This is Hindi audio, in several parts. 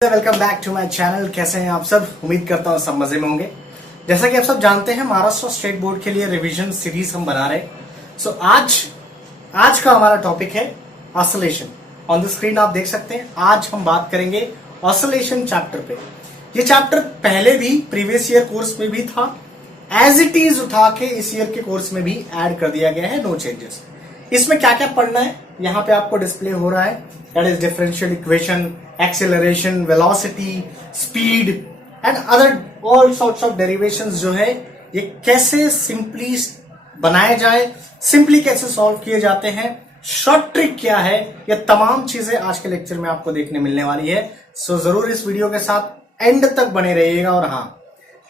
Welcome back to my channel. कैसे हैं आप सब? उम्मीद करता हूँ सब मजे में होंगे। जैसा कि आप सब जानते हैं, महाराष्ट्र स्टेट बोर्ड के लिए रिवीजन सीरीज हम बना रहे हैं। सो आज का हमारा टॉपिक है ऑसिलेशन। ऑन द स्क्रीन आप देख सकते हैं। आज हम बात करेंगे ऑसिलेशन चैप्टर पे। ये चैप्टर पहले भी प्रीवियस ईयर कोर्स में भी था, एज इट इज उठा के इस ईयर के कोर्स में भी ऐड कर दिया गया है, नो चेंजेस। इसमें क्या क्या पढ़ना है यहाँ पे आपको डिस्प्ले हो रहा है। That is differential equation, acceleration, velocity, speed and other all sorts of derivations जो है ये कैसे सिंपली बनाए जाए, सिंपली कैसे सॉल्व किए जाते हैं, शॉर्ट ट्रिक क्या है, ये तमाम चीजें आज के लेक्चर में आपको देखने मिलने वाली है। सो जरूर इस वीडियो के साथ एंड तक बने रहिएगा। और हाँ,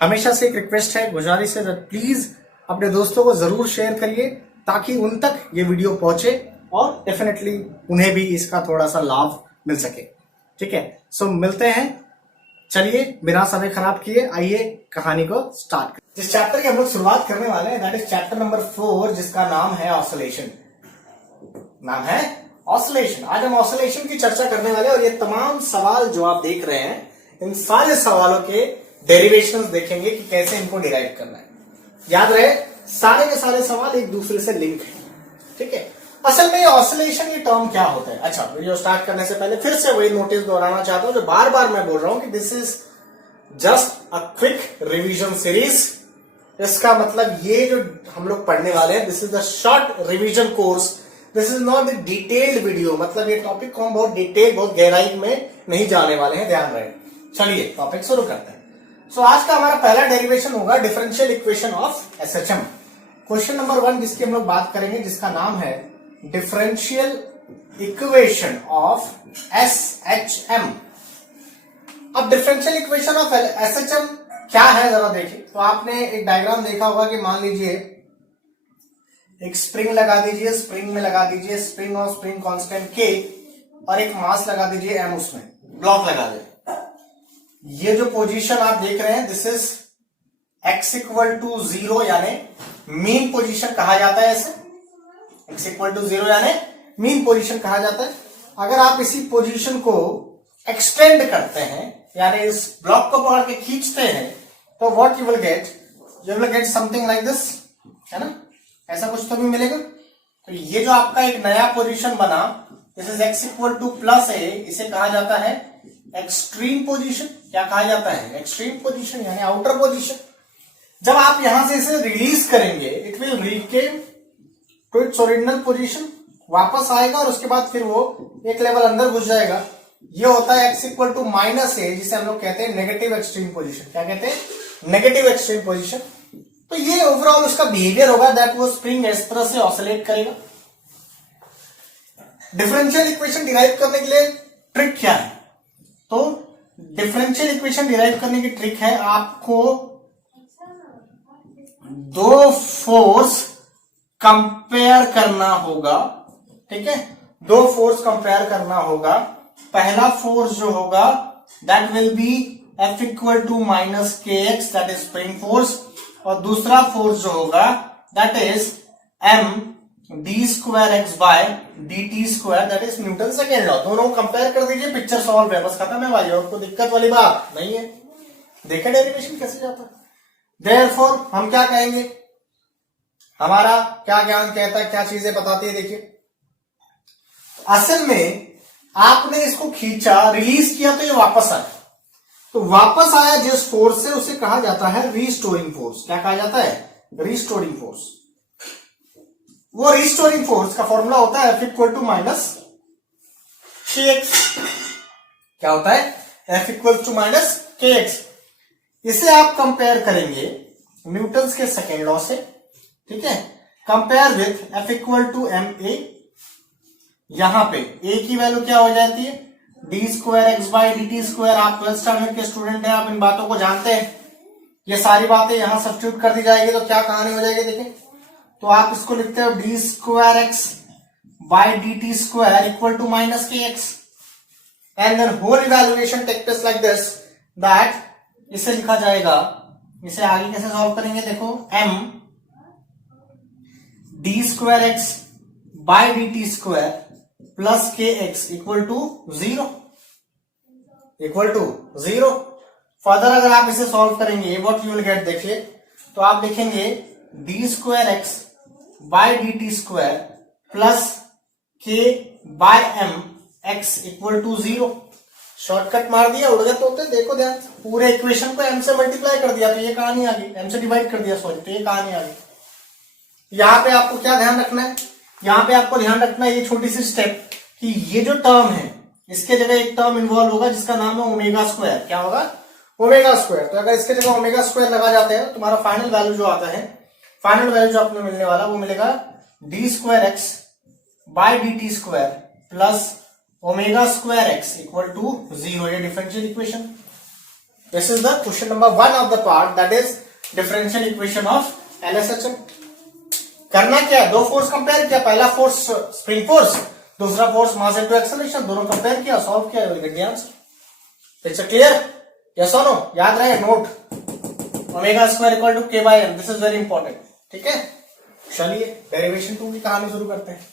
हमेशा से एक रिक्वेस्ट है, गुजारिश है, प्लीज अपने दोस्तों को जरूर शेयर करिए ताकि उन तक ये वीडियो पहुंचे और डेफिनेटली उन्हें भी इसका थोड़ा सा लाभ मिल सके। ठीक है, सो मिलते हैं। चलिए बिना समय खराब किए आइए कहानी को स्टार्ट करें। जिस चैप्टर की हम लोग शुरुआत करने वाले हैं दैट इज चैप्टर नंबर 4, जिसका नाम है ऑसिलेशन। नाम है ऑसिलेशन। आज हम ऑसिलेशन की चर्चा करने वाले हैं और ये तमाम सवाल जो आप देख रहे हैं, इन सारे सवालों के डेरिवेशंस देखेंगे कि कैसे इनको डिराइव करना है। याद रहे, सारे के सारे सवाल एक दूसरे से लिंक है। ठीक है, असल में ये ऑसिलेशन ये टर्म क्या होता है। अच्छा, वीडियो स्टार्ट करने से पहले फिर से वही नोटिस दोहराना चाहता हूं जो बार बार मैं बोल रहा हूं कि this is just a quick revision series. इसका मतलब ये जो हम लोग पढ़ने वाले हैं, this is the short revision course, this is not the detailed video. मतलब ये टॉपिक को हम बहुत डिटेल, बहुत गहराई में नहीं जाने वाले हैं, ध्यान रहे। चलिए टॉपिक शुरू करते हैं। सो आज का हमारा पहला डेरिवेशन होगा differential equation of SHM. Question number 1 जिसकी हम लोग बात करेंगे, जिसका नाम है डिफरेंशियल इक्वेशन ऑफ एसएचएम। अब डिफरेंशियल इक्वेशन ऑफ एसएचएम क्या है जरा देखिए। तो आपने एक डायग्राम देखा होगा कि मान लीजिए एक स्प्रिंग लगा दीजिए, स्प्रिंग में लगा दीजिए स्प्रिंग और स्प्रिंग कांस्टेंट के, और एक मास लगा दीजिए एम, उसमें ब्लॉक लगा दे। ये जो पोजीशन आप देख रहे हैं this is x equal to 0 यानी मीन पोजीशन कहा जाता है। ऐसे x इक्वल टू 0 यानी मीन पोजीशन कहा जाता है। अगर आप इसी पोजीशन को एक्सटेंड करते हैं यानी इस ब्लॉक को पकड़ के खींचते हैं तो what you will get something like this, है ना। ऐसा कुछ तो भी मिलेगा। तो ये जो आपका एक नया पोजीशन बना, this is x equal to plus A, इसे कहा जाता है एक्सट्रीम पोजीशन। क्या कहा जाता है? एक्सट्रीम पोजीशन यानी आउटर पोजीशन। जब आप यहां से इसे रिलीज करेंगे it will recame to its original position, वापस आएगा और उसके बाद फिर वो एक लेवल अंदर घुस जाएगा। ये होता है x इक्वल टू माइनस ए, जिसे हम लोग कहते हैं नेगेटिव एक्सट्रीम पोजीशन। क्या कहते हैं? Negative extreme position. तो ये ओवरऑल उसका बिहेवियर होगा दैट वो स्प्रिंग इस तरह से ऑसिलेट करेगा। डिफरेंशियल इक्वेशन डिराइव करने के लिए ट्रिक क्या है? तो डिफरेंशियल इक्वेशन डिराइव करने की ट्रिक है, आपको दो फोर्स कंपेयर करना होगा। ठीक है, दो फोर्स कंपेयर करना होगा। पहला फोर्स जो होगा that will be F equal to minus K X, that is spring force, और दूसरा फोर्स जो होगा that is m D square x by D T square, that is Newton second law. दोनों कंपेयर कर दीजिए, पिक्चर सॉल्व है, बस खत्म है भाई, और कोई दिक्कत वाली बात नहीं है। देखे डेरिवेशन कैसे जाता है। देयरफॉर हम क्या कहेंगे, हमारा क्या ज्ञान कहता है, क्या चीजें बताती है। देखिए, असल में आपने इसको खींचा, रिलीज किया तो ये वापस आया। तो वापस आया जिस फोर्स से उसे कहा जाता है रीस्टोरिंग फोर्स। क्या कहा जाता है? Restoring force. वो रीस्टोरिंग फोर्स का फॉर्मूला होता है F equal to minus K x. क्या होता है? F equal to minus K x. इसे आप कंपेयर करेंगे न्यूटन्स के सेकेंड लॉ से। ठीक है, compare with F equal to m a. यहां पे a की वैल्यू क्या हो जाती है? D square x by D T square. आप 12th स्टैंडर्ड के स्टूडेंट हैं, आप इन बातों को जानते हैं। ये सारी बातें यहां सब्स्टिट्यूट कर दी जाएगी तो क्या कहानी हो जाएगी देखिए। तो आप इसको लिखते हो D square x by D T square equal to minus K X, and then whole evaluation take place like this that, इसे लिखा जाएगा। इसे आगे कैसे सॉल्व करेंगे देखो, m D square x by D T square plus k x equal to 0। Equal to 0। Further अगर आप इसे सॉल्व करेंगे व्हाट यू विल गेट, देखिए तो आप लिखेंगे d square x by D T square plus k by m x equal to 0। Shortcut मार दिया, उड़ गए तोते। देखो ध्यान, पूरे इक्वेशन को एम से मल्टीप्लाई कर दिया तो ये कहानी आ गई, एम से डिवाइड कर दिया सॉरी तो ये कहानी आ गई। यहां पे आपको क्या ध्यान रखना है, यहां पे आपको ध्यान रखना है ये छोटी सी स्टेप कि ये जो टर्म है इसके जगह एक टर्म इन्वॉल्व होगा जिसका नाम है ओमेगा स्क्वायर। क्या होगा? Omega square. तो अगर इसके जगह ओमेगा स्क्वायर लगा जाते हैं तो तुम्हारा फाइनल वैल्यू जो आता है, फाइनल वैल्यू जो आपको मिलने वाला वो मिलेगा d square x by D T square plus omega square x equal to 0। ये differential equation. This is the question number 1 of the part, that is differential equation of LSHM. करना क्या है, दो फोर्स कंपेयर किया, पहला फोर्स स्प्रिंग फोर्स, दूसरा फोर्स मास इनटू एक्सेलरेशन, दोनों कंपेयर किया, सॉल्व किया, will get the answer. It's clear? Yes और नो? याद रहे note, omega square equal to k by m, this is very important. ठीक है, चलिए डेरिवेशन 2 की कहानी शुरू करते हैं।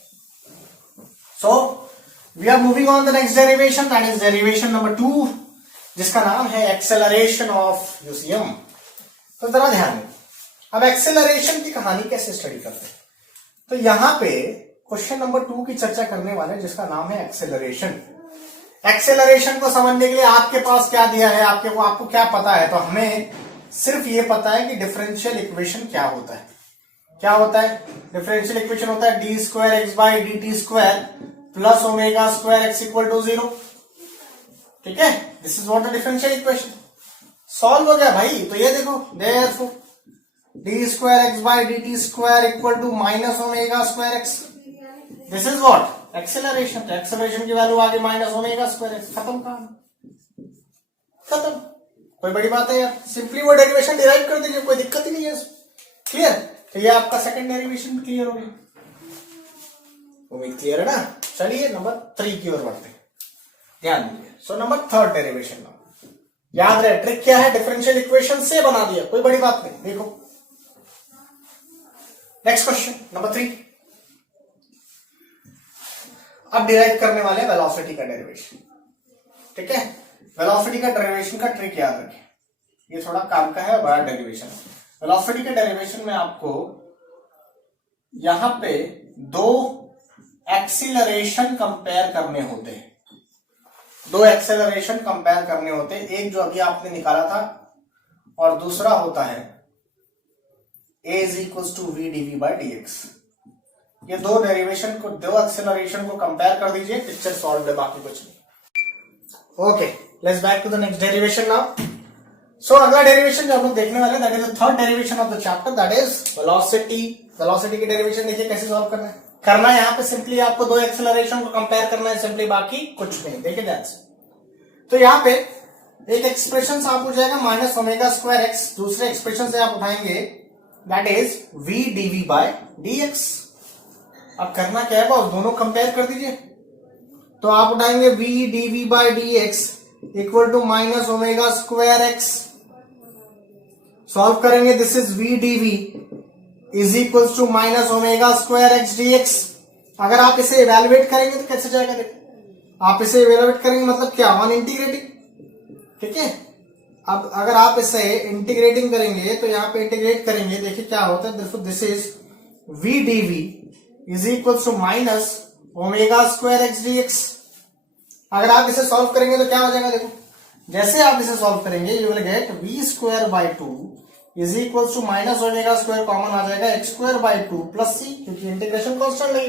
So we are moving on the next derivation, that is derivation number 2, जिसका नाम है एक्सेलरेशन ऑफ यूसीएम। तो जरा ध्यान दें, अब एक्सेलरेशन की कहानी कैसे स्टडी करते हैं। तो यहां पे क्वेश्चन नंबर 2 की चर्चा करने वाले जिसका नाम है एक्सेलरेशन। एक्सेलरेशन को समझने के लिए आपके पास क्या दिया है, आपको क्या पता है? तो हमें सिर्फ ये पता है कि डिफरेंशियल इक्वेशन क्या होता है। क्या होता है? डिफरेंशियल इक्वेशन होता है d square x by D T square plus omega square x equal to 0। ठीक है, this is what the differential equation. Solve हो गया भाई। तो ये देखो, therefore d square x by D T square equal to minus omega square x, this is what acceleration. तो एक्सेलरेशन की वैल्यू आ गई माइनस ओमेगा स्क्वायर एक्स। खत्म काम, खत्म। कोई बड़ी बात है यार, सिंपली वो डेरिवेशन डिराइव कर दीजिए, कोई दिक्कत ही नहीं है। क्लियर? तो ये आपका सेकंड डेरिवेशन क्लियर हो गया। उम्मीद क्लियर है ना? चलिए नंबर 3 की ओर बढ़ते हैं, ध्यान दीजिए। So number 3rd derivation now, याद रहे ट्रिक क्या है, डिफरेंशियल इक्वेशन से बना दिया, कोई बड़ी बात नहीं। देखो नेक्स्ट क्वेश्चन नंबर 3, अब डिराइव करने वाले वेलोसिटी का डेरिवेशन। ठीक है, वेलोसिटी का डेरिवेशन का ट्रिक याद रखें, ये थोड़ा काम का है, बड़ा डेरिवेशन। वेलोसिटी के डेरिवेशन में आपको यहां पे दो एक्सीलरेशन कंपेयर करने होते हैं, दो एक्सेलरेशन कंपेयर करने होते हैं। एक जो अभी आपने निकाला था और दूसरा होता है a is equal to v d v by d x. ये दो डेरिवेशन को, दो एक्सेलरेशन को कंपेयर कर दीजिए, पिक्चर सॉल्व है, बाकी कुछ नहीं। Okay, let's back to the next derivation now. So अगला डेरिवेशन जो हम लोग देखने वाले, that is the 3rd derivation of the chapter, that is velocity. Velocity की डेरिवेशन देखिए कैसे सॉल्व करना है। करना है यहाँ पे सिंपली आपको दो एक्सेलरेशन को कंपेयर करना है, सिंपली, बाकी कुछ नहीं। देखिए ध्यान से, तो यहाँ पे एक एक्सप्रेशन से आप हो जाएगा माइनस ओमेगा स्क्वायर एक्स, दूसरे एक्सप्रेशन से आप उठाएंगे that is v DV by d x. अब करना क्या है बॉस, दोनों कंपेयर कर दीजिए। तो आप उठाएंगे v DV by d x equal to minus omega square x, solve करेंगे, this is v DV is equal to minus omega square x d x. अगर आप इसे इवेलुएट करेंगे तो कैसे जाएगा, देखो आप इसे इवेलुएट करेंगे मतलब क्या, ऑन इंटीग्रेटिंग। ठीक है, अब अगर आप इसे इंटीग्रेटिंग करेंगे तो यहाँ पे इंटीग्रेट करेंगे, देखिए क्या होता है, this is v DV is equal to minus omega square x d x. अगर आप इसे सॉल्व करेंगे तो क्या हो जाएगा, देखो जैसे आप इसे सॉल्व करेंगे you will get v square by 2 is equal to minus omega square, common आ जाएगा x square by 2 plus c, क्योंकि इंटीग्रेशन कॉन्स्टेंट लगी।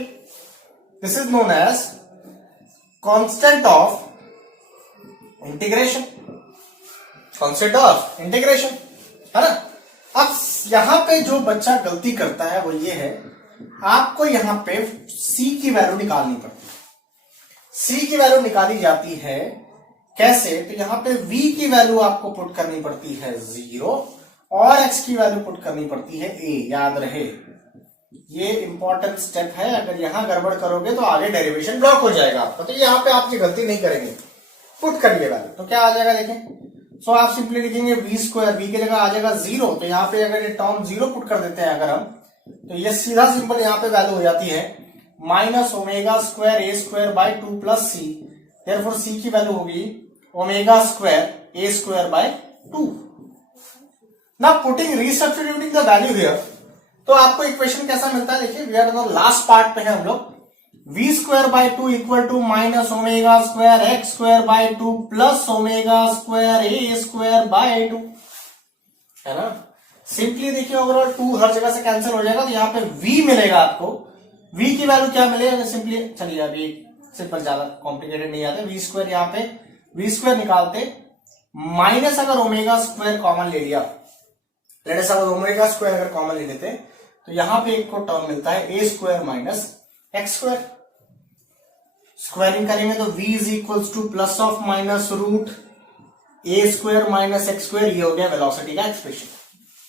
This is known as constant of integration, constant of integration, है ना। अब यहां पे जो बच्चा गलती करता है वो ये है, आपको यहां पे c की वैल्यू निकालनी पड़ती है। c की वैल्यू निकाली जाती है कैसे, तो यहां पे v की वैल्यू आपको पुट करनी पड़ती है 0 और x की वैल्यू पुट करनी पड़ती है a। याद रहे ये इंपॉर्टेंट स्टेप है, अगर यहां गड़बड़ करोगे तो आगे डेरिवेशन ब्लॉक हो जाएगा आपका। तो यहां पे आप ये गलती नहीं करेंगे, पुट करिए वैल्यू, तो क्या आ जाएगा देखें। सो आप सिंपली लिखेंगे वी स्क्वायर, वी की जगह आ जाएगा 0, तो यहाँ पे अगर ये टर्म 0 पुट कर देते हैं अगर हम, तो ये सीधा सिंपल यहाँ पे वैल्यू हो जाती है minus omega square a square by 2 plus c. Therefore c की वैल्यू होगी omega square a square by 2। Now putting resubstituting the value here, तो आपको इक्वेशन कैसा मिलता है, देखिए we are the last part पे है हम लोग। V square by 2 equal to minus omega square x square by 2 plus omega square a square by 2, है ना। सिंपली देखिए ओवरऑल 2 हर जगह से कैंसिल हो जाएगा, तो यहाँ पे v मिलेगा आपको। v की वैल्यू क्या मिलेगा, सिंपली चलिए अभी सिंपल, ज्यादा कॉम्प्लिकेटेड नहीं आते। वी स्क्वायर, यहाँ पे वी स्क्वायर निकालते, माइनस अगर ओमेगा स्क्वायर कॉमन ले लिया, लेट्स अगर ओमेगा स्क्वायर अगर कॉमन ले लेते तो यहाँ पे एक को टर्म मिलता है a square minus x square. Squaring करेंगे तो v is equals to plus of minus root a square minus x square, ये हो गया वेलोसिटी का expression.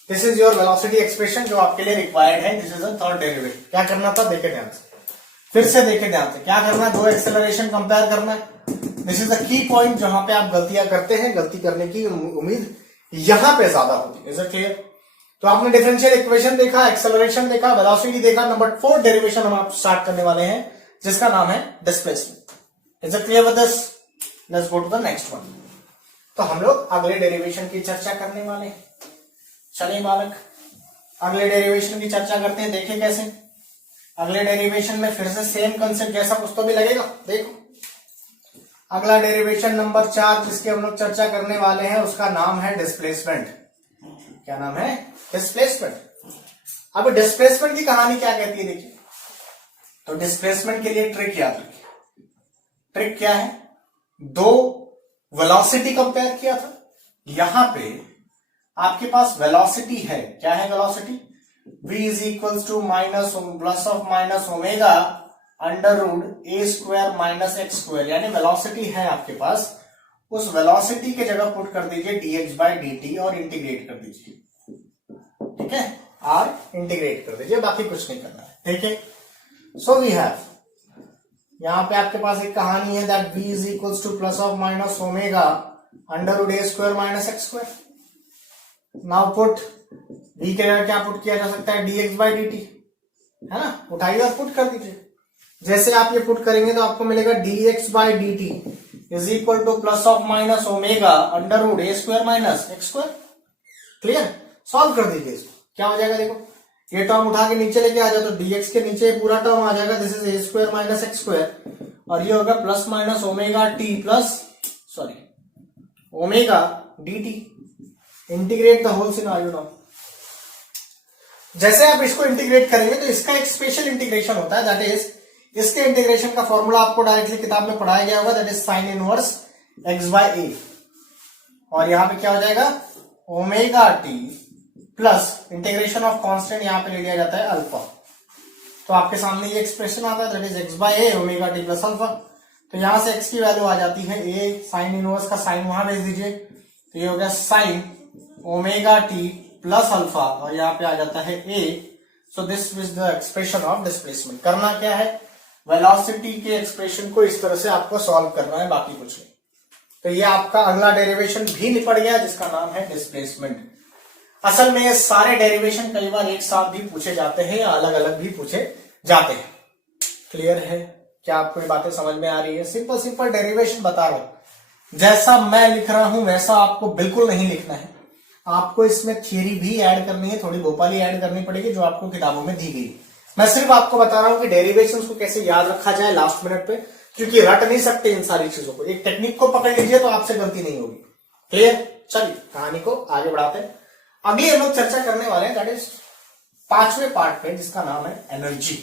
This is your velocity expression जो आपके लिए रिक्वायर्ड है। This is a third derivative. क्या करना था, देखे ध्यान से, फिर से देखे ध्यान से, क्या करना है, दो एक्सेलरेशन कंपेयर करना है। This is the key point जहां पे आप गलतियां करते हैं, गलती करने की उम्मीद यहां पे ज्यादा होती है। Is it clear? तो आपने डिफरेंशियल इक्वेशन देखा, एक्सेलरेशन देखा, वेलोसिटी देखा। नंबर 4 डेरिवेशन हम आप स्टार्ट करने वाले हैं जिसका नाम है displacement. Is it clear with this? Let's go to the next one. तो हम लोग अगले डेरिवेशन की चर्चा करने वाले हैं। चलिए बालक, अगले डेरिवेशन की चर्चा करते हैं। देखें कैसे अगले डेरिवेशन में फिर से सेम कंसेप्ट जैसा कुछ तो भी लगेगा। देखो अगला डेरिवेशन नंबर 4 जिसकी हम लोग चर्चा करने वाले हैं उसका नाम है डिस्प्लेसमेंट। क्या नाम है? डिस्प्लेसमेंट। अब डिस्प्लेसमेंट की कहानी क्या कहती है, देखिए। तो डिस्प्लेसमेंट के लिए ट्रिक याद रखिए। ट्रिक क्या है, दो वेलोसिटी कंपेयर किया था, यहां पे आपके पास वेलोसिटी है। क्या है velocity? v is equals to minus plus of minus omega under root a square minus x square, यानी वेलोसिटी है आपके पास। उस वेलोसिटी के जगह पुट कर दीजिए dx बाय dt और इंटीग्रेट कर दीजिए, ठीक है, और इंटीग्रेट कर दीजिए, बाकी कुछ नहीं करना है। ठीक है, सो वी हैव यहां पे आपके पास एक कहानी है that v is equals to plus of minus omega under root a square minus x square. Now put v के जगह क्या पुट किया जा सकता है, dx बाय dt, है ना। उठाइए और पुट कर दीजिए। जैसे आप ये पुट करेंगे तो आपको मिलेगा dx बाय dt is equal to plus of minus omega under root a square minus x square. Clear? Solve कर दीजिए इसको, क्या हो जाएगा, देखो ये टर्म उठा के नीचे लेके आ जाओ तो dx के नीचे पूरा टर्म आ जाएगा, this is a square minus x square, और ये होगा plus minus omega t plus omega dt। Integrate the whole scenario now. जैसे आप इसको इंटीग्रेट करेंगे तो इसका एक स्पेशल इंटीग्रेशन होता है, दैट इज इसके इंटीग्रेशन का फॉर्मूला आपको डायरेक्टली किताब में पढ़ाया गया होगा, that is sine inverse x by a, और यहां पे क्या हो जाएगा, omega t plus integration of constant यहां पे ले लिया जाता है अल्फा। तो आपके सामने ये एक्सप्रेशन आता है, that is x by a omega t plus alpha. तो यहां से एक्स की वैल्यू आ जाती है ए, साइन इनवर्स का साइन वहां भेज दीजिए, तो ये हो गया sine omega t plus alpha, और यहाँ पे आ जाता है a. So this is the expression of displacement. करना क्या है, वेलोसिटी के एक्सप्रेशन को इस तरह से आपको सॉल्व करना है, बाकी कुछ नहीं। तो ये आपका अगला डेरिवेशन भी निपट गया जिसका नाम है डिस्प्लेसमेंट। असल में ये सारे डेरिवेशन कई बार एक साथ भी पूछे जाते हैं या अलग अलग भी पूछे जाते हैं। क्लियर है? क्या आपको ये बातें समझ में आ रही है? सिंपल सिंपल डेरिवेशन बता रहा हूं, जैसा मैं लिख रहा हूं वैसा आपको बिल्कुल नहीं लिखना है। आपको इसमें थियरी भी ऐड करनी है, थोड़ी भोपाली ऐड करनी पड़ेगी जो आपको किताबों में दी गई। मैं सिर्फ आपको बता रहा हूं कि डेरिवेशंस को कैसे याद रखा जाए लास्ट मिनट पे, क्योंकि रट नहीं सकते इन सारी चीजों को। एक टेक्निक को पकड़ लीजिए तो आपसे गलती नहीं होगी। क्लियर? चलिए कहानी को आगे बढ़ाते हैं। अगली हम लोग चर्चा करने वाले हैं दैट इज 5वें पार्ट पे, जिसका नाम है एनर्जी।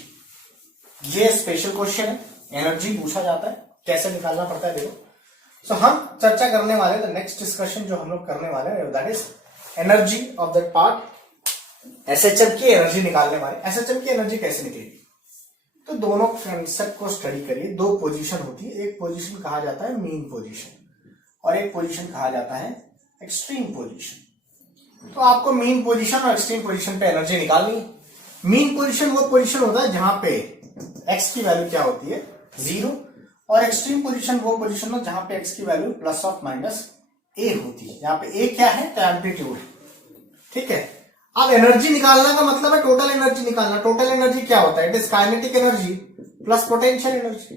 ये स्पेशल क्वेश्चन है, एनर्जी पूछा जाता है, कैसे निकालना पड़ता है देखो। सो हम चर्चा करने वाले द नेक्स्ट डिस्कशन जो हम लोग करने वाले हैं that is energy of that part. SHM की एनर्जी निकालने वाले। एसएचएम की एनर्जी कैसे निकलेगी, तो दोनों कंसेप्ट को स्टडी करिए। दो पोजीशन होती है, एक पोजीशन कहा जाता है मीन पोजीशन और एक पोजीशन कहा जाता है एक्सट्रीम पोजीशन। तो आपको मीन पोजीशन और एक्सट्रीम पोजीशन पे एनर्जी निकालनी है। मीन पोजीशन वो पोजीशन होता है जहां पे एक्स की वैल्यू क्या होती है, 0, और एक्सट्रीम पोजीशन वो पोजीशन हो जहां पे एक्स की वैल्यू प्लस ऑफ माइनस ए होती है। यहाँ पे ए क्या है, तो एम्पलीट्यूड है। ठीक है, अब एनर्जी निकालना का मतलब है टोटल एनर्जी निकालना। टोटल एनर्जी क्या होता है, it is kinetic energy plus potential energy.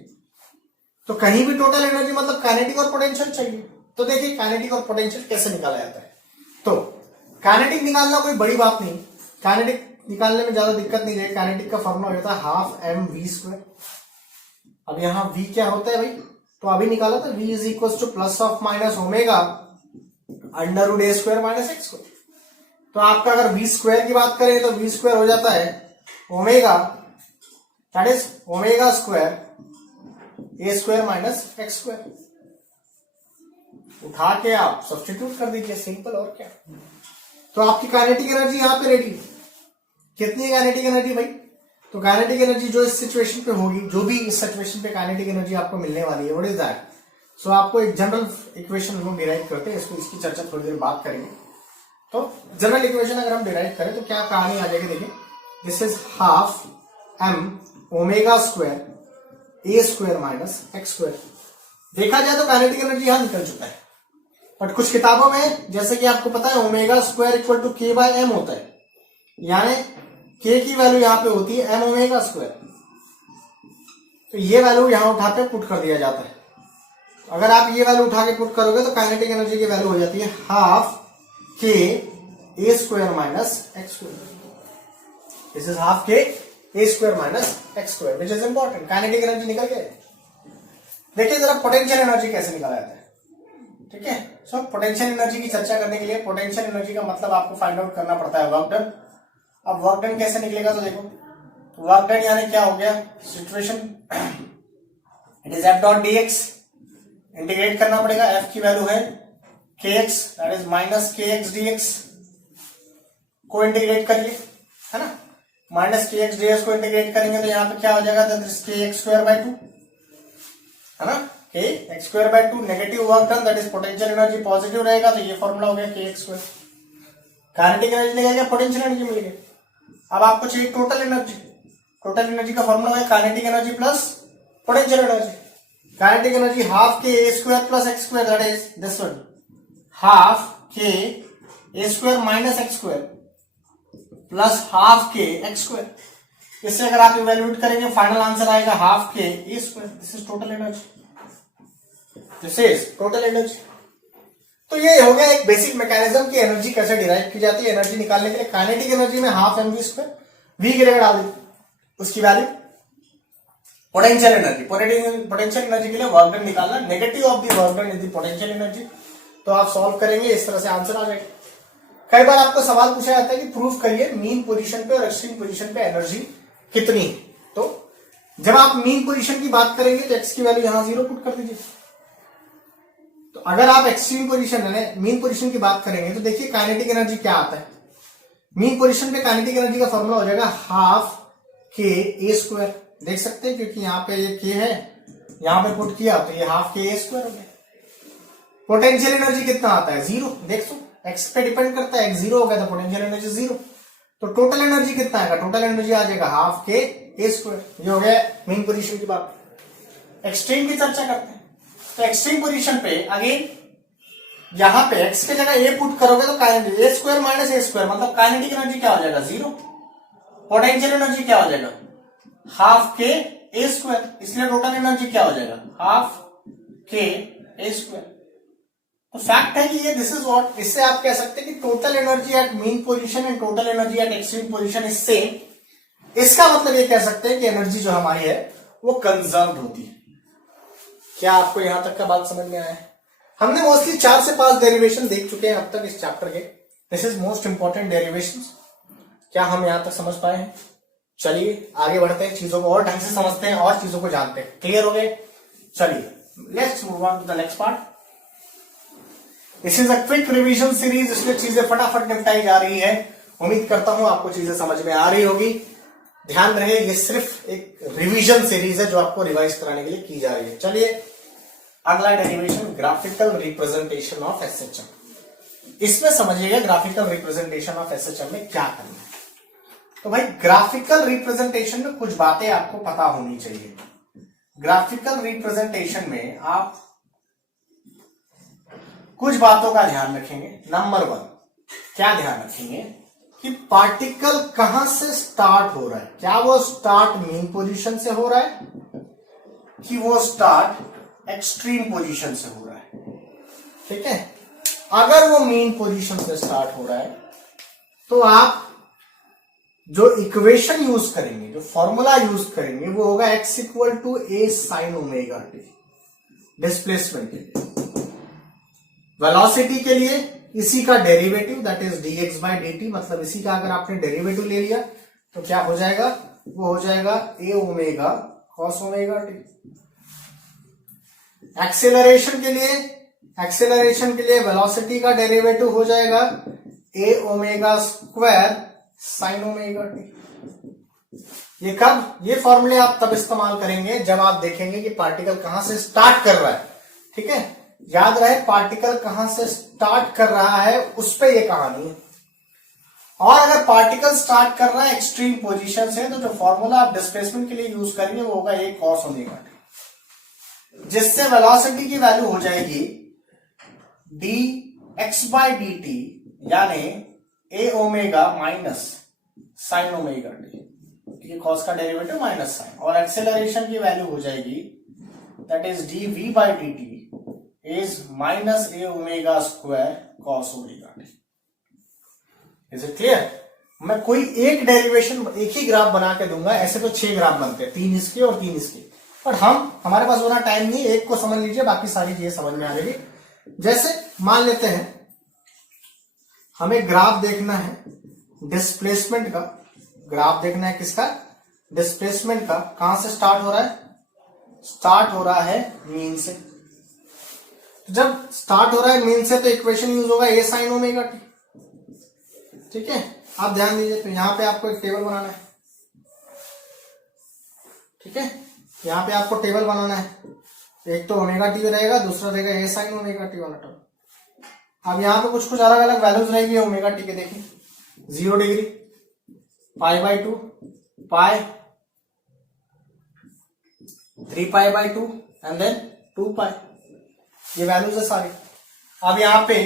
तो कहीं भी टोटल एनर्जी मतलब काइनेटिक और पोटेंशियल चाहिए। तो देखिए काइनेटिक और पोटेंशियल कैसे निकाला जाता है। तो काइनेटिक निकालना कोई बड़ी बात नहीं, काइनेटिक निकालने में ज्यादा दिक्कत नहीं है। काइनेटिक का फॉर्मूला होता है हाफ एम वी स्क्वायर। अब यहाँ v क्या होता है भाई, तो अभी निकाला था v is equal to plus of minus omega under root a square minus x square. तो आपका अगर v स्क्वायर की बात करें तो v स्क्वायर हो जाता है omega that is omega square a square minus x square. उठा के आप सब्स्टिट्यूट कर दीजिए, सिंपल और क्या। तो आपकी काइनेटिक एनर्जी यहाँ पे रेडी। कितनी है काइनेटिक एनर्जी भाई, तो काइनेटिक एनर्जी जो इस सिचुएशन पे होगी, जो भी इस सिचुएशन पे काइनेटिक एनर्जी आपको मिलने वाली है, व्हाट इज दैट। सो आपको एक जनरल इक्वेशन हम लोग डिराइव करते हैं, इसकी चर्चा थोड़ी देर बात करेंगे। तो जनरल इक्वेशन अगर हम डिराइव करें तो क्या कहानी आ जाएगी, देखिए this is half m omega square a square minus x square. देखा जाए तो काइनेटिक एनर्जी यहां निकल चुका है, बट कुछ किताबों में जैसे कि आपको पता है omega square equal to k by M होता है, यानी के की वैल्यू यहां पे होती है एम ओमेगा स्क्वायर। तो ये वैल्यू यहां उठा के पुट कर दिया जाता है। अगर आप ये वैल्यू उठा के पुट करोगे तो काइनेटिक एनर्जी की वैल्यू हो जाती है half k a square minus x square. This is half k a square minus x square which is important. Kinetic energy निकल गए। देखिए जरा पोटेंशियल एनर्जी कैसे निकाला जाता है, ठीक है। सो पोटेंशियल एनर्जी की चर्चा करने के लिए पोटेंशियल एनर्जी का मतलब आपको फाइंड आउट करना पड़ता है वर्क डन। अब वर्क डन कैसे निकलेगा, तो देखो वर्क डन यानी क्या हो गया situation, it is F dot D x. Integrate करना पड़ेगा, एफ की वैल्यू है के X that is minus K x d x को इंटीग्रेट करिए, है ना। Minus K x d x को इंटीग्रेट करेंगे तो यहाँ पे क्या हो जाएगा, के एक्स स्क्वायर बाय 2, है ना। के x square by 2 negative work done that is potential energy positive रहेगा, तो ये फॉर्मूला हो गया के एक्स स्क्वायर। काइनेटिक एनर्जी निकल गया, पोटेंशियल एनर्जी मिल गई। अब आपको चाहिए टोटल एनर्जी। टोटल एनर्जी का फॉर्मूला है kinetic energy plus potential energy. Kinetic energy half k a square plus x square that is this one, half k a square minus x square plus half k x square. इससे अगर आप इवेल्युएट करेंगे फाइनल आंसर आएगा half k a square. This is total energy, this is total energy. तो ये हो गया एक बेसिक मैकेनिज्म की एनर्जी कैसे डिराइव की जाती है। एनर्जी निकालने के लिए काइनेटिक एनर्जी में half m v square, v की जगह डाल दी उसकी value. Potential energy, potential energy के लिए वर्क डन निकालना, negative of the work done is the potential energy. तो आप सॉल्व करेंगे इस तरह से आंसर आ जाएगा। कई बार आपको सवाल पूछा जाता है कि प्रूफ करिए मीन पोजीशन पे और एक्सट्रीम पोजीशन पे एनर्जी कितनी है। तो जब आप मीन पोजीशन की बात करेंगे तो एक्स की वैल्यू यहां 0 पुट कर दीजिए। तो अगर आप एक्सट्रीम पोजीशन यानी मीन पोजीशन की बात करेंगे तो देखिए काइनेटिक एनर्जी क्या आता है। मीन पोजीशन पे काइनेटिक एनर्जी का फॉर्मूला हो जाएगा हाफ के ए स्क्वायर। देख सकते हैं क्योंकि यहाँ पे ये के है, यहां पे पुट किया तो ये हाफ के ए स्क्वायर हो गया। पोटेंशियल एनर्जी कितना आता है 0, देख सो एक्स पे डिपेंड करता है, एक्स 0 हो गया तो पोटेंशियल एनर्जी 0। तो टोटल एनर्जी कितना आएगा, टोटल एनर्जी आ जाएगा हाफ के ए स्क्वायर। ये हो गया मेन पोजीशन की बात। एक्सट्रीम की चर्चा करते हैं। तो एक्सट्रीम पोजीशन पे अगेन यहां पे एक्स के जगह ए पुट करोगे तो काइनेटिक ए स्क्वायर माइनस ए स्क्वायर मतलब काइनेटिक एनर्जी क्या हो जाएगा 0। पोटेंशियल एनर्जी क्या हो जाएगा हाफ के ए स्क्वायर, इसलिए टोटल एनर्जी क्या हो जाएगा हाफ के ए स्क्वायर। तो फैक्ट है कि ये दिस इज व्हाट, इससे आप कह सकते हैं कि total energy at mean position and total energy at extreme position is same. इसका मतलब ये कह सकते हैं कि एनर्जी जो हमारी है वो कंजर्व्ड होती है। क्या आपको यहां तक का बात समझ में आया है? हमने मोस्टली 4 से 5 डेरिवेशन देख चुके हैं अब तक इस चैप्टर के। This is most important derivation. क्या हम यहां तक समझ पाए हैं? चलिए आगे बढ़ते हैं, चीजों को और ढंग से समझते हैं और चीजों को जानते हैं। क्लियर हो गए? चलिए let's move on to the next part. This is a quick revision series, इसलिए चीजें फटाफट निपटाई जा रही है। उम्मीद करता हूं आपको चीजें समझ में आ रही होगी। ध्यान रहे ये सिर्फ एक रिवीजन सीरीज है जो आपको रिवाइज कराने के लिए की जा रही है। चलिए अगला derivation graphical representation of SHM. इसमें समझिएगा ग्राफिकल रिप्रेजेंटेशन ऑफ एसएचएम में क्या करना है। तो भाई ग्राफिकल रिप्रेजेंटेशन में कुछ बातें आपको पता होनी चाहिए। ग्राफिकल रिप्रेजेंटेशन में आप कुछ बातों का ध्यान रखेंगे। नंबर 1 क्या ध्यान रखेंगे कि पार्टिकल कहां से स्टार्ट हो रहा है। क्या वो स्टार्ट मीन पोजीशन से हो रहा है कि वो स्टार्ट एक्सट्रीम पोजीशन से हो रहा है। ठीक है। अगर वो मीन पोजीशन से स्टार्ट हो रहा है तो आप जो इक्वेशन यूज करेंगे, जो फॉर्मूला यूज करेंगे, वो होगा x equal to a sine omega t displacement के लिए। वेलोसिटी के लिए इसी का derivative that is dx by dt, मतलब इसी का अगर आपने डेरिवेटिव ले लिया तो क्या हो जाएगा, वो हो जाएगा a omega cos omega t. Acceleration के लिए वेलोसिटी का डेरिवेटिव हो जाएगा a omega square sine omega t. ये कब, ये फॉर्मूले आप तब इस्तेमाल करेंगे जब आप देखेंगे कि पार्टिकल कहां से स्टार्ट कर रहा है। ठीक है, याद रहे पार्टिकल कहां से स्टार्ट कर रहा है उस पे ये कहानी है। और अगर पार्टिकल स्टार्ट कर रहा है एक्सट्रीम पोजीशन से, तो जो फॉर्मूला आप डिस्प्लेसमेंट के लिए यूज करेंगे वो होगा ए कॉस ओमेगा टी, जिससे वेलोसिटी की वैल्यू हो जाएगी d x by D t, यानी a omega minus sine omega t, ये कॉस का डेरिवेटिव माइनस साइन, और एक्सेलरेशन की वैल्यू हो जाएगी that is d v by D t is minus a omega square cos omega t. Is it clear? मैं कोई एक डेरिवेशन, एक ही ग्राफ बना के दूंगा, ऐसे तो 6 ग्राफ बनते हैं, 3 इसके और 3 इसके, पर हमारे पास उतना टाइम नहीं, एक को समझ लीजिए, बाकी सारी चीजें समझ में आ जाएगी। जैसे मान लेते हैं हमें ग्राफ देखना है डिस्प्लेसमेंट का, ग्राफ देखना है किसका, डिस्प्लेसमेंट का। कहां से स्टार्ट हो रहा है, स्टार्ट हो रहा है मीन से। जब स्टार्ट हो रहा है मीन से तो इक्वेशन यूज होगा ए साइन ओमेगा टी। ठीक है, आप ध्यान दीजिए, तो यहां पे आपको एक टेबल बनाना है। ठीक है, यहां पे आपको टेबल बनाना है, एक तो ओमेगा टी रहेगा, दूसरा रहेगा ए साइन ओमेगा टी वाला टर्म। अब यहां पे कुछ अलग अलग वैल्यूज रहेगी ओमेगा टी के, देखिए 0 degree, pi by 2, pi, 3 pi by 2 and then 2 pi, ये वैल्यूज है सारी। अब यहां पे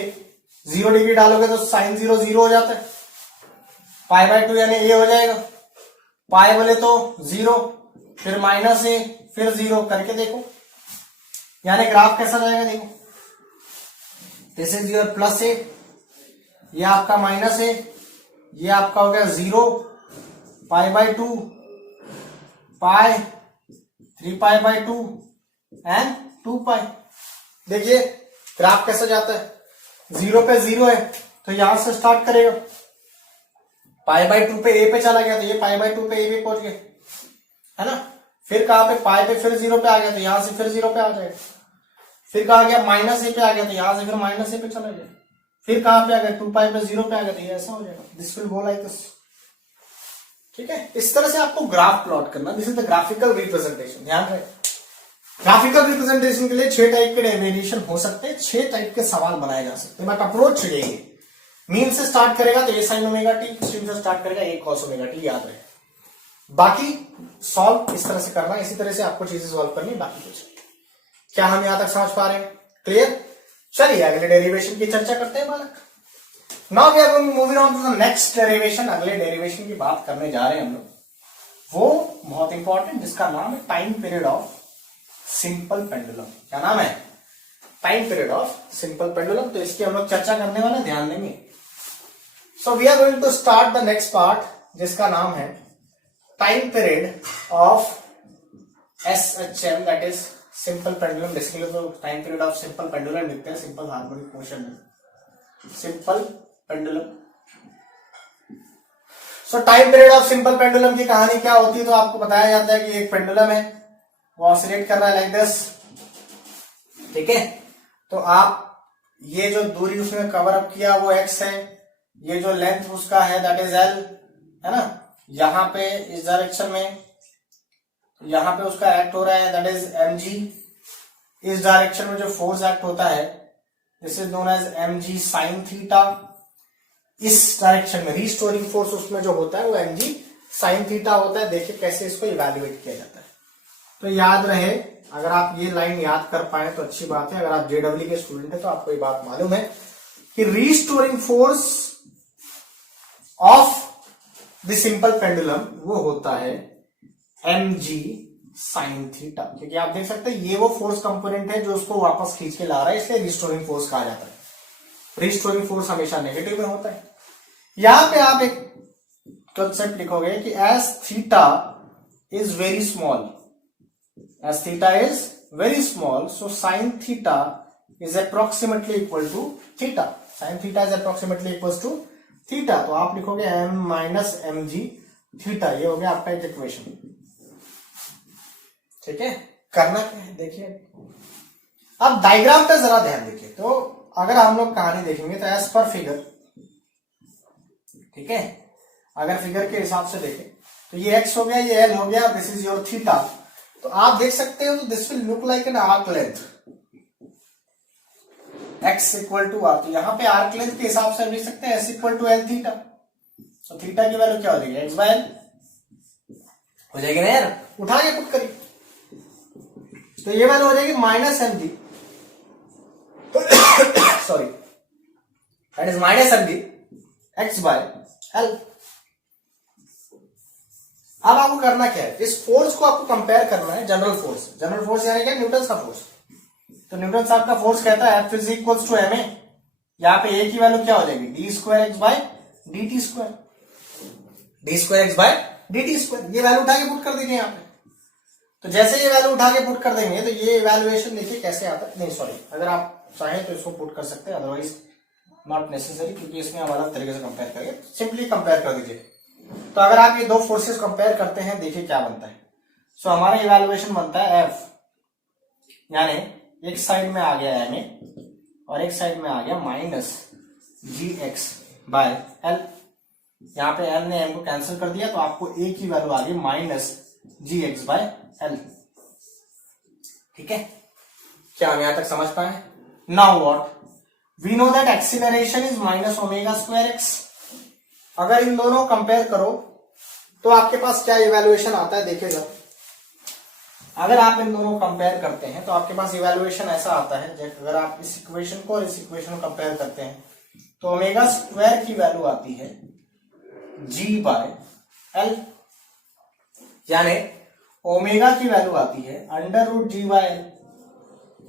0 डिग्री डालोगे तो साइन 0 0 हो जाता है, पाई बाई 2 यानी ए हो जाएगा, पाई बोले तो 0, फिर माइनस ए, फिर 0 करके देखो, यानी ग्राफ कैसा जाएगा देखो, दिस इज योर प्लस ए, ये आपका माइनस ए, ये आपका हो गया 0, पाई by 2, pi, 3 pi by 2 and 2 पाई। देखिए ग्राफ कैसा जाता है, 0 पे 0 है तो यहां से स्टार्ट करेगा, पाई बाई 2 पे ए पे चला गया तो ये पाई बाई 2 पे ए पे पहुंच गया, है ना। फिर कहां पे, पाई पे फिर 0 पे आ गया तो यहां से फिर 0 पे आ जाएगा, फिर कहा गया माइनस ए पे आ गया तो यहां से फिर माइनस ए पे चला गया, फिर कहां पे आ गया 2 पाई पे 0 पे आ गया तो ये ऐसा हो जाएगा, this will go like this. ठीक है, इस तरह से आपको ग्राफ प्लॉट करना, this is the graphical representation. ध्यान रहे, ग्राफिकल रिप्रेजेंटेशन के लिए 6 टाइप के वेरिएशन हो सकते हैं, 6 टाइप के सवाल बनाए जा सकते हैं, बट अप्रोच चाहिए। मीन से स्टार्ट करेगा तो ए साइन ओमेगा टी, स्ट्रीम से स्टार्ट करेगा ए कॉस ओमेगा टी, याद रहे। बाकी सॉल्व इस तरह से करना, इसी तरह से आपको चीजें सॉल्व करनी, बाकी कुछ। क्या हम यहां तक समझ पा रहे हैं? क्लियर? चलिए अगले डेरिवेशन की चर्चा करते हैं बालक। Now we are moving on to the next derivation. अगले डेरिवेशन की बात करने जा रहे हैं हम लोग, वो बहुत इंपॉर्टेंट, जिसका नाम है time period of simple pendulum. क्या नाम है? Time period of simple pendulum. तो इसकी हम लोग चर्चा करने वाले, ध्यान देंगे। So we are going to start the next part, जिसका नाम है time period of SHM, that is simple pendulum. Basically तो time period of simple pendulum लिखते हैं, सिंपल हार्मोनिक मोशन में, simple pendulum. So time period of simple pendulum की कहानी क्या होती है, तो आपको बताया जाता है कि एक पेंडुलम है, वो ऑसिलेट कर रहा है लाइक दिस। ठीक है, तो आप ये जो दूरी उसने कवर अप किया वो x है, ये जो लेंथ उसका है दैट इज l, है ना। यहां पे इस डायरेक्शन में, यहां पे उसका एक्ट हो रहा है दैट इज mg। इस डायरेक्शन में जो फोर्स एक्ट होता है this is known as mg sine theta. इस डायरेक्शन में रिस्टोरिंग फोर्स उसमें जो होता है वो mg साइन थीटा होता है। देखिए कैसे इसको इवेल्युएट किया जाता है। तो याद रहे, अगर आप ये लाइन याद कर पाए तो अच्छी बात है। अगर आप JEE के स्टूडेंट है तो आपको ये बात मालूम है कि restoring force of the simple pendulum वो होता है mg साइन थीटा, क्योंकि आप देख सकते हैं ये वो फोर्स कंपोनेंट है जो उसको वापस खींच के ला रहा है, इसलिए रिस्टोरिंग फोर्स कहा जाता है। रिस्टोरिंग फोर्स हमेशा नेगेटिव में होता है। यहां पे आप एक कंसेप्ट लिखोगे कि as theta is very small, as theta is very small, so sine theta is approximately equal to theta, sine theta is approximately equal to theta. तो आप लिखोगे m minus m g theta, ये हो गया आपका एक इक्वेशन। ठीक है, करना क्या है देखिए, अब डायग्राम पे जरा ध्यान दीजिए। तो अगर हम लोग कहानी देखेंगे तो एज पर फिगर, ठीक है, अगर फिगर के हिसाब से देखें तो ये x हो गया, ये l हो गया, दिस इज योर थीटा। तो आप देख सकते हो तो this will look like an arc length, x equal to r. तो यहां पे आर्क लेंथ के हिसाब से हम लिख सकते हैं s equal to l theta. तो थीटा की वैल्यू क्या हो जाएगी, x बाय एल हो जाएगी ना यार, उठा के पुट करिए। तो ये वैल्यू हो जाएगी minus m g, sorry that is minus m g x by l. अब आपको करना क्या है, इस फोर्स को आपको कंपेयर करना है जनरल फोर्स। जनरल फोर्स यानी क्या, न्यूटन का फोर्स। तो न्यूटन साहब का फोर्स कहता है F is equals to m a. यहां पे ए की वैल्यू क्या हो जाएगी, d square x by D T square, d square x by D T square. ये वैल्यू उठा के पुट कर दीजिए यहाँ पे। तो जैसे ये वैल्यू उठा के पुट कर देंगे तो ये इवैल्यूएशन देखिए कैसे आता है। नहीं सॉरी, अगर आप चाहें तो इसको पुट कर सकते हैं, अदरवाइज नॉट नेसेसरी, क्योंकि इसमें हम अलग तरीके से कंपेयर करेंगे। सिंपली कंपेयर कर दीजिए। तो अगर आप ये दो फोर्सेस कंपेयर करते हैं, देखिए क्या बनता है। सो हमारा इवैल्यूएशन बनता है एफ, यानी एक साइड में आ गया एम ए और एक साइड में आ गया minus g x by l. यहाँ पे एम ने एम को कैंसिल कर दिया, तो आपको ए की वैल्यू आ गई minus g x by l. ठीक है, क्या हम यहां तक समझ पाए। Now what, we know that acceleration is minus omega square x. अगर इन दोनों कंपेयर करो तो आपके पास क्या इवैल्यूएशन आता है, देखिएगा। अगर आप इन दोनों कंपेयर करते हैं तो आपके पास इवैल्यूएशन ऐसा आता है, जैसे अगर आप इस इक्वेशन को और इस इक्वेशन को कंपेयर करते हैं तो ओमेगा स्क्वायर की वैल्यू आती है जी बाय एल, यानी ओमेगा की वैल्यू आती है under root g by l.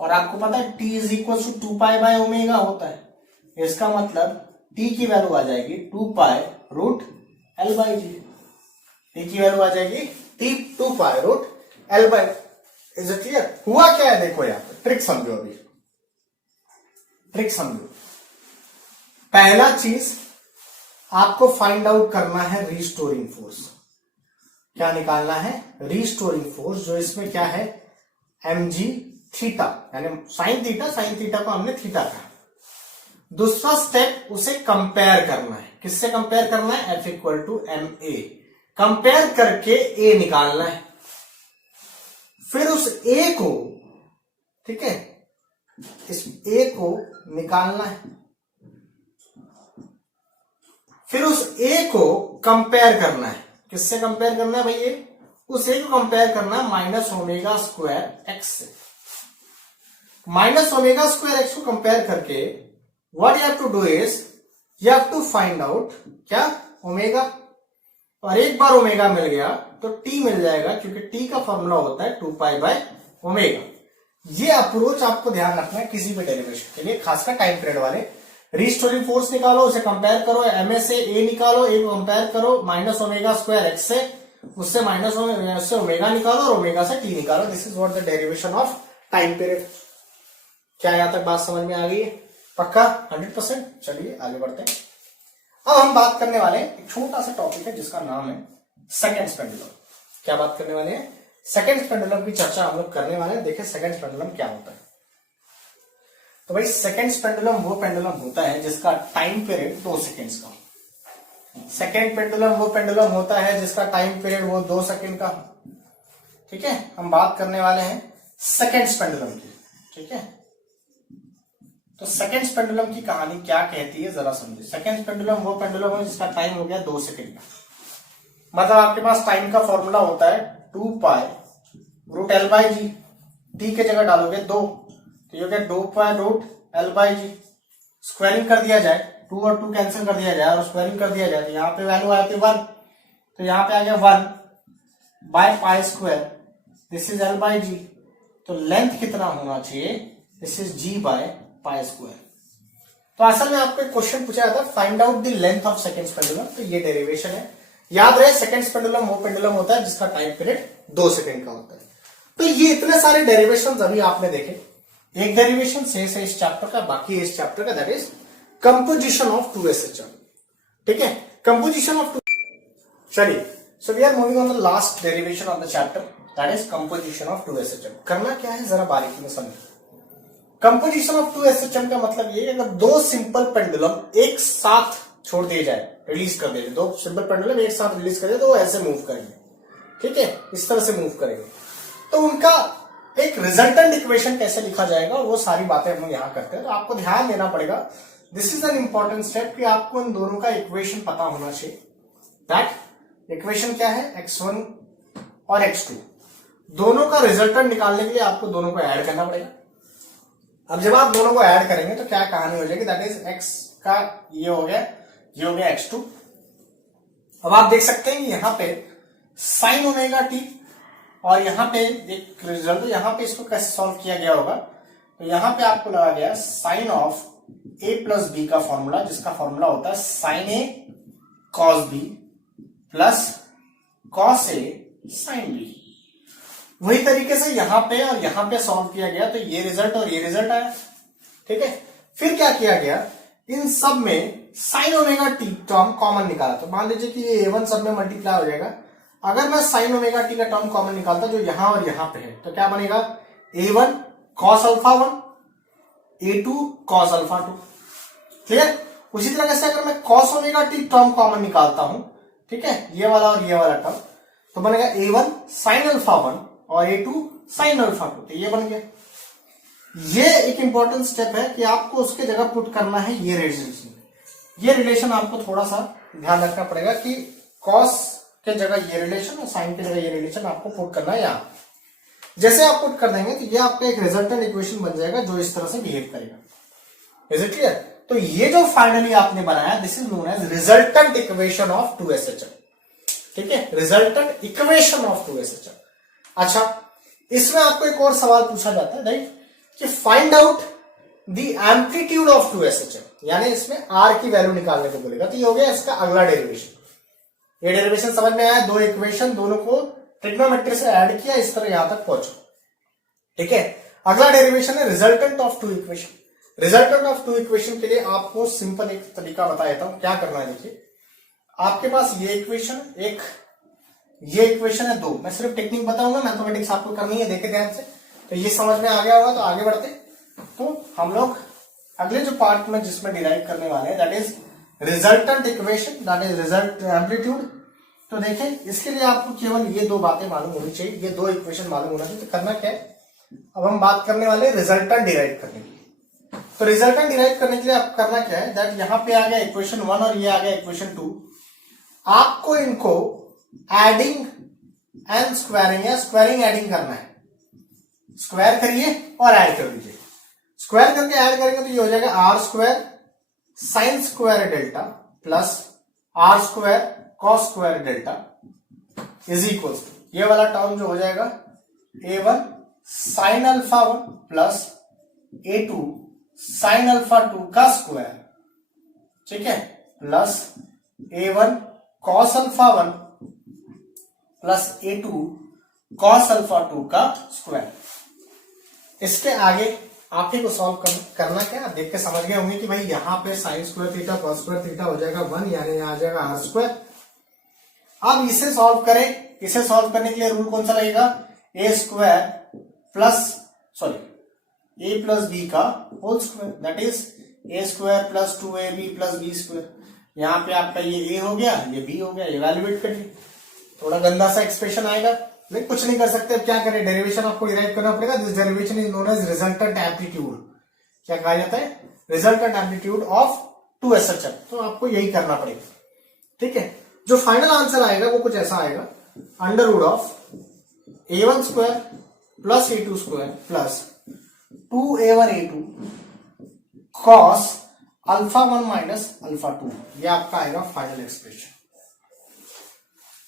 और आपको पता है t is equal to 2 pi by omega होता है। इसका मतलब टी की वैल्यू आ जाएगी 2 pi root l by g. T की वैल्यू आ जाएगी t 2 pi root l by. Is it clear? हुआ क्या है देखो, यहां पे ट्रिक समझो। अभी ट्रिक समझो। पहला चीज आपको फाइंड आउट करना है रिस्टोरिंग फोर्स। क्या निकालना है, रिस्टोरिंग फोर्स, जो इसमें क्या है एम जी थीटा, यानी साइन थीटा, साइन थीटा को हमने थीटा कहा। दूसरा स्टेप उसे कंपेयर करना है। किससे कंपेयर करना है, f equal to m a. Compare करके ए निकालना है। फिर उस ए को, ठीक है, इस ए को निकालना है। फिर उस ए को कंपेयर करना है। किससे कंपेयर करना है भाई, उस ए को कंपेयर करना है माइनस ओमेगा स्क्वायर एक्स से। माइनस ओमेगा स्क्वायर एक्स को कंपेयर करके what you have to do is you have to find out क्या, ओमेगा। और एक बार ओमेगा मिल गया तो टी मिल जाएगा, क्योंकि टी का फॉर्मूला होता है 2 पाई बाय ओमेगा। ये अप्रोच आपको ध्यान रखना है किसी भी डेरिवेशन के लिए, खासकर टाइम पीरियड वाले। रिस्टोरिंग फोर्स निकालो, उसे कंपेयर करो, एम ए से ए निकालो, ए को कंपेयर करो माइनस ओमेगा स्क्वायर एक्स से, उससे माइनस उससे ओमेगा निकालो और ओमेगा से टी निकालो। This is what the derivation of time period. क्या यहां तक बात समझ में आ गई है? पक्का 100%। चलिए आगे बढ़ते हैं। अब हम बात करने वाले हैं एक छोटा सा टॉपिक है जिसका नाम है सेकंड्स पेंडुलम। क्या बात करने वाले हैं, सेकंड्स पेंडुलम की चर्चा हम लोग करने वाले हैं। देखिए सेकंड्स पेंडुलम क्या होता है। तो भाई सेकंड्स पेंडुलम वो पेंडुलम होता है जिसका टाइम पीरियड 2 सेकेंड्स का। सेकंड पेंडुलम वो पेंडुलम होता है जिसका टाइम पीरियड वो 2 सेकेंड का। ठीक है, हम बात करने वाले हैं सेकंड्स पेंडुलम की। ठीक है, तो सेकंड्स पेंडुलम की कहानी क्या कहती है जरा समझिए। सेकंड्स पेंडुलम वो पेंडुलम है जिसका टाइम हो गया 2 सेकेंड का। मतलब आपके पास टाइम का फॉर्मूला होता है 2 pi root l by g. T के जगह डालोगे 2, तो ये क्या 2 pi root l by g. Squaring कर दिया जाए, 2 और 2 कैंसिल कर दिया जाए और स्क्वायरिंग कर दिया जाए, तो यहाँ पे वैल्यू आती है 1। तो यहाँ पे आ गया 1 by pi square this is l by g, तो लेंथ कितना होना चाहिए, this is g by pi square. तो असल में आपको एक क्वेश्चन पूछा जाता है find out the length of second pendulum, तो ये डेरिवेशन है। याद रहे सेकंड पेंडुलम वो पेंडुलम होता है जिसका टाइम पीरियड 2 सेकंड का होता है। तो ये इतने सारे डेरिवेशन अभी आपने देखे, एक डेरिवेशन शेष है इस चैप्टर का, बाकी इस चैप्टर का, that is composition of 2SHM। ठीक है, कंपोजिशन ऑफ 2। चलिए, so we are moving on the last derivation of the chapter, that is composition of 2SHM। करना क्या है जरा बारीकी में समझिए। कंपोजिशन ऑफ 2SHM का मतलब ये है अगर दो सिंपल पेंडुलम एक साथ छोड़ दिए जाए, रिलीज कर दिए, दो सिंपल पेंडुलम एक साथ रिलीज कर दिए तो वो ऐसे मूव करेंगे, ठीक है, इस तरह से मूव करेंगे, तो उनका एक रिजल्टेंट इक्वेशन कैसे लिखा जाएगा और वो सारी बातें हम लोग यहां करते हैं। तो आपको ध्यान देना पड़ेगा, this is an important step कि आपको इन दोनों का इक्वेशन पता होना चाहिए। दैट इक्वेशन क्या है, x1 और x2, दोनों का रिजल्टेंट निकालने के लिए आपको दोनों को ऐड करना पड़ेगा। अब जब आप दोनों को ऐड करेंगे तो क्या कहानी हो जाएगी, दैट इज x का ये हो गया x2। अब आप देख सकते हैं यहां पे साइन ओमेगा टी और यहां पे एक रिजल्ट, यहां पे इसको कैसे सॉल्व किया गया होगा, तो यहां पे आपको लगा गया sine of a plus b का फॉर्मूला, जिसका फॉर्मूला होता है sine a cos b plus cos a sine b. वही तरीके से यहां पे और यहां पे सॉल्व किया गया, तो ये रिजल्ट और ये रिजल्ट आया। ठीक है, फिर क्या किया गया, इन सब में sign omega T term common निकाला। तो मान लीजिए कि ये a1 सब में मल्टीप्लाई हो जाएगा, अगर मैं साइन ओमेगा टी का टर्म कॉमन निकालता जो यहां और यहां पे है, तो क्या बनेगा, a1 cos alpha 1, a2 cos alpha 2। Clear. उसी तरह से अगर मैं cos omega T term common निकालता हूं, ठीक है, ये वाला और ये वाला टर्म, तो बनेगा a1 sin अल्फा 1 और a2 sin अल्फा 2। तो ये बन गया। ये एक इंपॉर्टेंट स्टेप है कि आपको उसके जगह पुट करना है ये रिलेशन। ये रिलेशन आपको थोड़ा सा ध्यान रखना पड़ेगा कि cos के जगह ये रिलेशन और sin के जगह ये रिलेशन आपको पुट करना है यहां। जैसे आप पुट कर देंगे तो ये आपका एक रिजल्टेंट इक्वेशन बन जाएगा जो इस तरह से बिहेव करेगा। Is it clear. तो ये जो फाइनली आपने बनाया, this is known as resultant equation of 2SHM। ठीक है, रिजल्टेंट इक्वेशन ऑफ 2SHM। अच्छा, इसमें आपको एक और सवाल पूछा जाता है, राइट, कि find out the amplitude of 2SHM, यानी इसमें r की वैल्यू निकालने को बोलेगा। तो ये हो गया इसका अगला डेरिवेशन। ये डेरिवेशन समझ में आया, दो इक्वेशन दोनों को ट्रिग्नोमेट्री से ऐड किया, इस तरह यहां तक पहुंचो। ठीक है, अगला डेरिवेशन है resultant of 2 equation. Resultant of 2 equation के लिए आपको सिंपल एक तरीका बता देता हूं क्या करना है। देखिए, आपके पास ये इक्वेशन एक, ये इक्वेशन है 2। मैं सिर्फ टेक्निक बताऊंगा, मैथमेटिक्स आपको करनी है, देखे ध्यान से। तो ये समझ में आ गया होगा, तो आगे बढ़ते। तो हम लोग अगले जो पार्ट में जिसमें डिराइव करने वाले हैं, that is resultant equation, that is result amplitude. तो देखें, इसके लिए आपको केवल ये दो बातें मालूम होनी चाहिए, ये दो इक्वेशन मालूम होना चाहिए। तो करना क्या है, अब हम बात करने वाले रिजल्टेंट डिराइव करने की। तो रिजल्टेंट डिराइव करने के लिए आप करना क्या है, दैट यहां पे आ गया इक्वेशन 1 और ये आ गया इक्वेशन 2। आपको इनको एडिंग एंड स्क्वायरिंग या स्क्वायरिंग एडिंग करना है। स्क्वायर करिए और ऐड कर दीजिए। स्क्वायर करके ऐड करेंगे तो ये हो जाएगा r square sine square delta plus r square cos square delta is equal to, ये वाला टर्म जो हो जाएगा a1 sine alpha 1 plus a2 sine alpha 2 का स्क्वायर, ठीक है, plus a1 cos alpha 1 plus a2 cos alpha 2 का स्क्वायर। इसके आगे आप ही को सॉल्व करना क्या, देख के समझ गए होंगे कि भाई यहां पे sine square theta cos square theta हो जाएगा 1, यानी यहां आ जाएगा आर स्क्वायर। अब इसे सॉल्व करें, इसे सॉल्व करने के लिए रूल कौन सा लगेगा, a square plus a plus b का whole square, that is a square plus 2ab plus b square. यहां पे आपका ये ए हो गया, ये बी हो गया, इवैल्यूएट करिए। थोड़ा गंदा सा एक्सप्रेशन आएगा, लेकिन कुछ नहीं कर सकते। अब क्या करें, डेरिवेशन आपको डिराइव करना पड़ेगा। This derivation is known as resultant amplitude. क्या कहा जाता है, रिजल्टेंट एम्पलीट्यूड ऑफ 2SHM। तो आपको यही करना पड़ेगा। ठीक है, जो फाइनल आंसर आएगा वो कुछ ऐसा आएगा, under root of a1 square plus a2 square plus 2a1 a2 cos alpha 1 minus alpha 2। ये आपका आएगा फाइनल एक्सप्रेशन।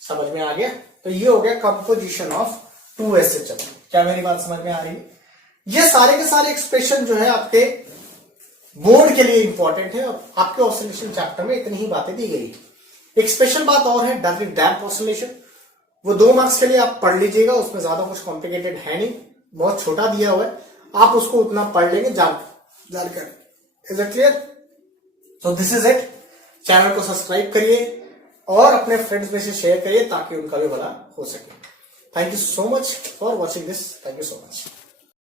समझ में आ गया। तो ये हो गया कंपोजिशन ऑफ 2SHL। क्या मेरी बात समझ में आ रही है? ये सारे के सारे एक्सप्रेशन जो है आपके बोर्ड के लिए इंपॉर्टेंट है और आपके ऑसिलेशन चैप्टर में इतनी ही बातें दी गई है। एक स्पेशल बात और है, डार्विन डैम्प ऑसिलेशन, वो 2 मार्क्स के लिए आप पढ़ लीजिएगा, उसमें ज्यादा कुछ कॉम्प्लिकेटेड है नहीं, बहुत छोटा दिया हुआ है, आप उसको उतना पढ़ लेंगे जानकर। Is it clear? तो दिस इज इट। चैनल को सब्सक्राइब करिए और अपने फ्रेंड्स में से शेयर करिए ताकि उनका भी भला हो सके। Thank you so much for watching this. Thank you so much.